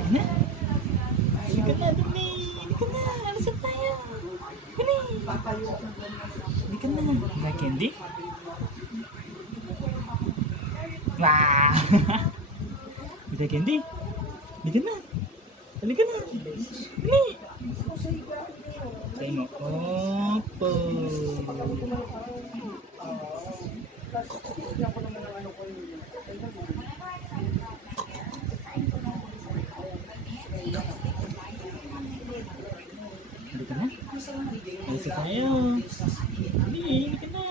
Halika na. Halika na, dali. Halika na. Alasap tayo. Dali. Halika na. Halika, Candy. Wow! Halika, Candy. Halika na. Halika na. Dali. Say mo. Opo. Halika na. Halika tayo. Hindi, halika na.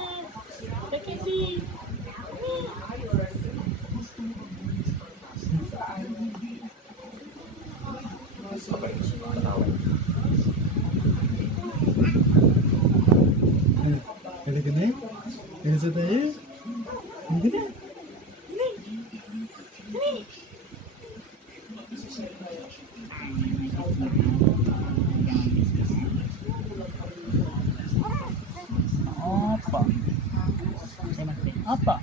Halika, hindi. Halika na. Halika tayo. Halika na. Opo. Say Martin. Opo.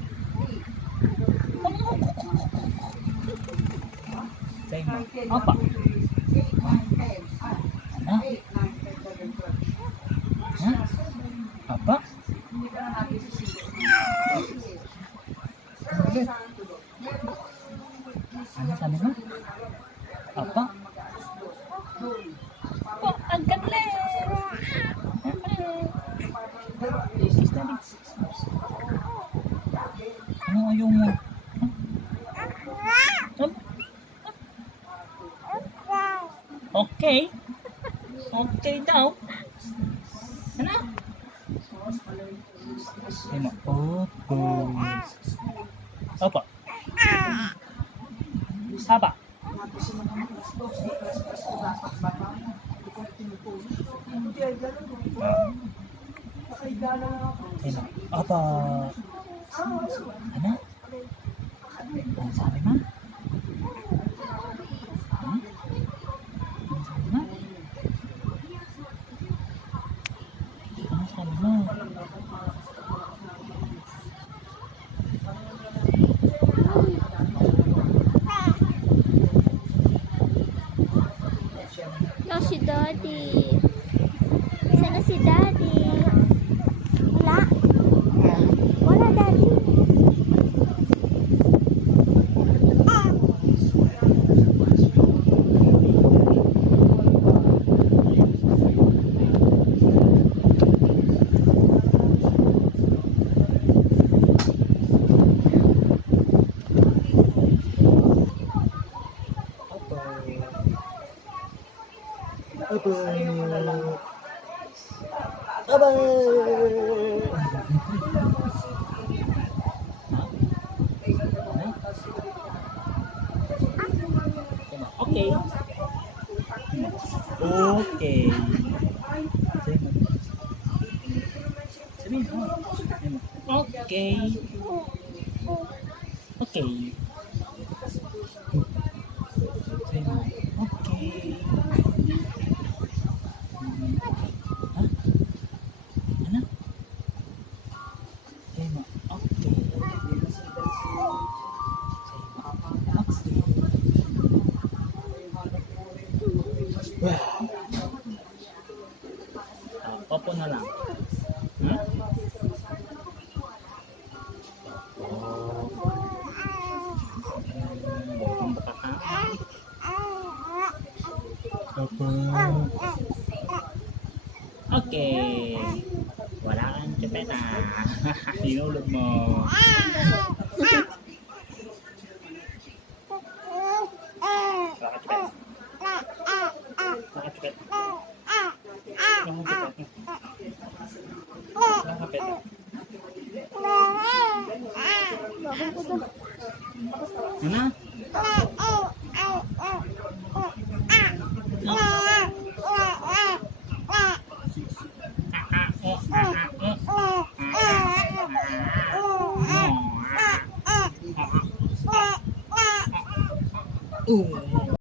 Say mo. Opo. Ano? Ha? Opo? Ano sabi mo? Opo? Opo, ang galing! Ano ayaw mo? Okay. Okay daw. Ano? Ay mo. Opo. Opo. Haba. Apa? Ano? Ano sabi mo? Ano sabi mo? Ano sabi mo? No, si Daddy. Sana si Daddy? Wala. Wala, Daddy. Opo. Opo. Okay. Okay. Sabihin mo. Okay. Okay. Sabihin mo. Okay. Ha? Ano? Sabihin mo. Okay. Wow. Opo na lang. Hmm? Opo. Okay. Wala kang chupeta. Hinulog mo. Ano?